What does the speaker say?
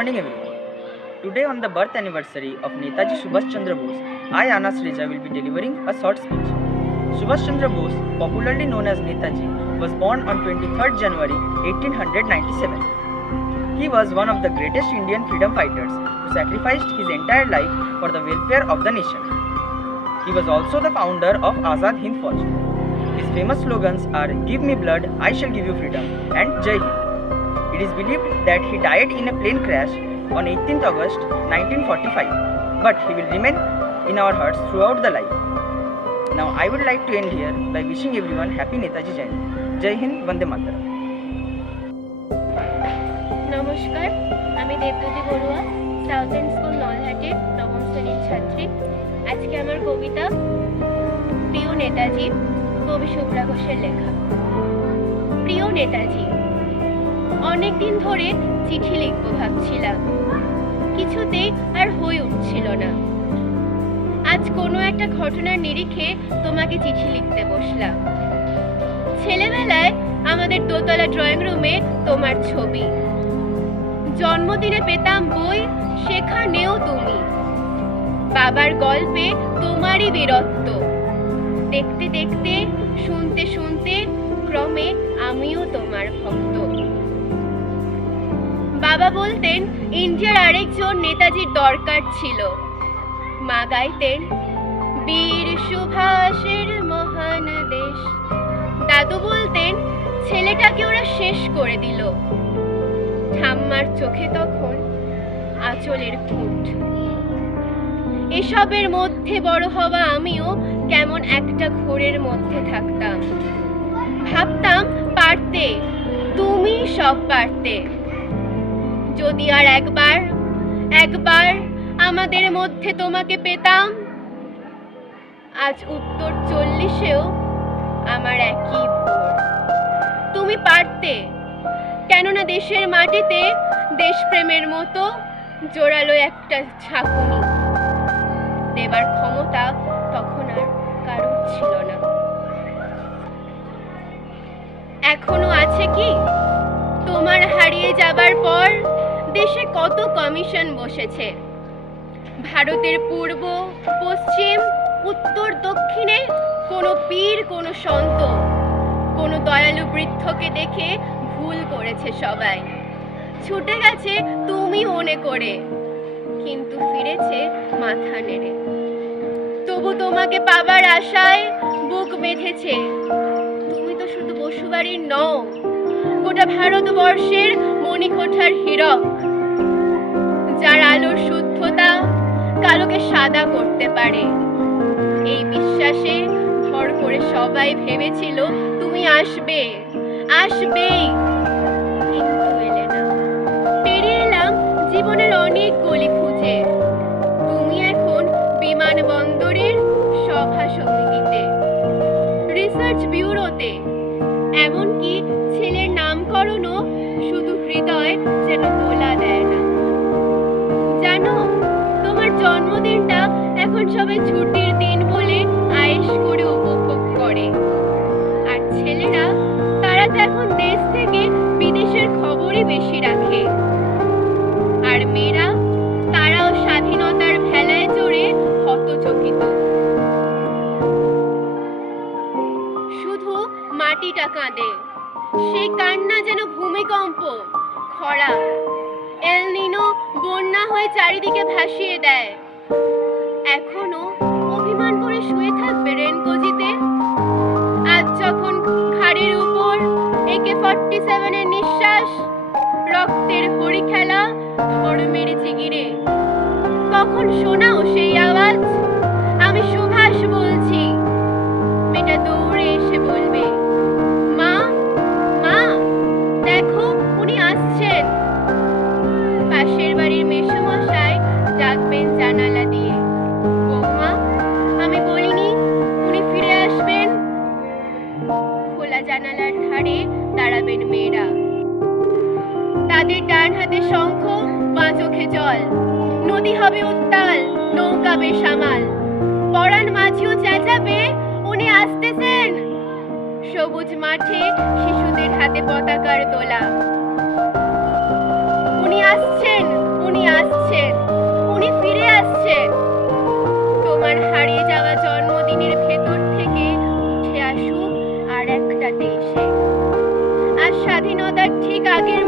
morning everyone. Today on the birth anniversary of Netaji Subhash Chandra Bose, I Anas Reza will be delivering a short speech. Subhash Chandra Bose, popularly known as Netaji, was born on 23rd January 1897. He was one of the greatest Indian freedom fighters who sacrificed his entire life for the welfare of the nation. He was also the founder of Azad Hind Fauj. His famous slogans are "Give me blood, I shall give you freedom" and "Jai Hind." It is believed that he died in a plane crash on 18th August 1945, but he will remain in our hearts throughout the life. Now I would like to end here by wishing everyone happy Netaji Jayanti. Jai Hind, Vande Mataram. নমস্কার, আমি Debjyoti Barua, southern school নলহাটের নবম শ্রেণীর ছাত্রী। আজকে আমার কবিতা প্রিয় নেতাজি, কবি শুভ্রা ঘোষের লেখা। প্রিয় নেতাজি, অনেকদিন ধরে চিঠি লিখব ভাবছিলাম, কিছুতেই আর হয়ে উঠছিল না। আজ কোনো একটা ঘটনার নিরিখে তোমাকে চিঠি লিখতে বসলাম। ছেলেবেলায় আমাদের দোতলা ড্রয়িং রুমে তোমার ছবি, জন্মদিনে পেতাম বই, সেখানেও তুমি। বাবার গল্পে তোমারই বীরত্ব, দেখতে দেখতে শুনতে শুনতে ক্রমে আমিও তোমার ভক্ত। বাবা বলতেন ইন্ডিয়ার আরেকজন নেতাজির দরকার ছিল। মা গাইতেন বীর সুভাষের মহান দেশ। দাদু বলতেন ছেলেটাকে ওরা শেষ করে দিল। ঠাম্মার চোখে তখন আঁচলের ফুট। এসবের মধ্যে বড় হওয়া আমিও কেমন একটা ঘোরের মধ্যে থাকতাম। ভাবতাম পারতে, তুমি সব পারতে। যদি আর একবার আমাদের মধ্যে তোমাকে পেতাম। আজ উত্তর 40-এও আমার একই ভোর। তুমি পারতে, কেননা দেশের মাটিতে দেশপ্রেমের মতো জোরালো একটা ঝাঁকুনি দেবার ক্ষমতা তখন আর কারোর ছিল না। এখনো আছে কি? তোমার হারিয়ে যাবার পর দেশে কত কমিশন বসেছে। ভারতের পূর্ব, পশ্চিম, উত্তর, দক্ষিণে কোনো পীর, কোনো সন্ত, কোনো দয়ালু বৃদ্ধকে দেখে ভুল করেছে সবাই। ছুটে গেছে তুমি মনে করে, কিন্তু ফিরেছে মাথা নেড়ে। তবু তোমাকে পাবার আশায় বুক বেঁধেছে। তুমি তো শুধু বসুবাড়ির নও, গোটা ভারতবর্ষের মণিকোঠার হীরক, যার আলোর শুদ্ধতা কালোকে সাদা করতে পারে। এই বিশ্বাসে ভর করে সবাই ভেবেছিল তুমি আসবেই, কিন্তু এলে না। পেরিয়ে এলাম জীবনের অনেক গলি খুঁজে। তুমি এখন বিমানবন্দরের সভা সমিতিতে, রিসার্চ ব্যুরোতে, এমনকি ছেলের নামকরণও শুধু হৃদয় যেন দোলা দেয় না। জানো, তোমার জন্মদিনটা এখন সবাই ছুটির দিন বলে আয়েশ করে উপভোগ করে। আর ছেলেরা, তারা তো এখন দেশ থেকে বিদেশের খবরই বেশি রাখে। আর মেয়েরা, তারাও স্বাধীনতার ভেলায় চড়ে হতচকিত। শুধু মাটিটা কাঁদে, সেই কান্না যেন ভূমিকম্প, খরা, এল নিনো বন্যা হয়ে চারিদিকে ভাসিয়ে দেয়। এখনো অভিমান করে শুয়ে থাকবে রেনকোজিতে? আজ যখন ঘাড়ের উপর AK-47 এর নিঃশ্বাস, রক্তের হরি খেলা ধর্মের জিগিরে, তখন শোনাও সেই আওয়াজ, আমি সুভাষ বলছি। মেয়েটা দৌড়ে এসে বলবে, মা, দেখো উনি আসছেন। পাশের বাড়ির মেসোমশাই ডাকবেন জানালা দিয়ে, বৌমা, আমি বলিনি উনি ফিরে আসবেন? খোলা জানালার ধারে দাঁড়াবেন মেয়েরা, তাদের ডান হাতে শঙ্খ, বাঁ চোখে জল। নদী হবে উত্তাল, নৌকা বেসামাল। পরাণ মাঝিও চেঁচাবে, উনি আসতেছেন। সবুজ মাঠে শিশুদের হাতে পতাকার দোলা, উনি আসছেন। উনি আসছেন, উনি ফিরে আসছেন। তোমার হারিয়ে যাওয়া জন্মদিনের ভেতর থেকে উঠে আসুক আর একটা দেশে। আর স্বাধীনতার ঠিক আগের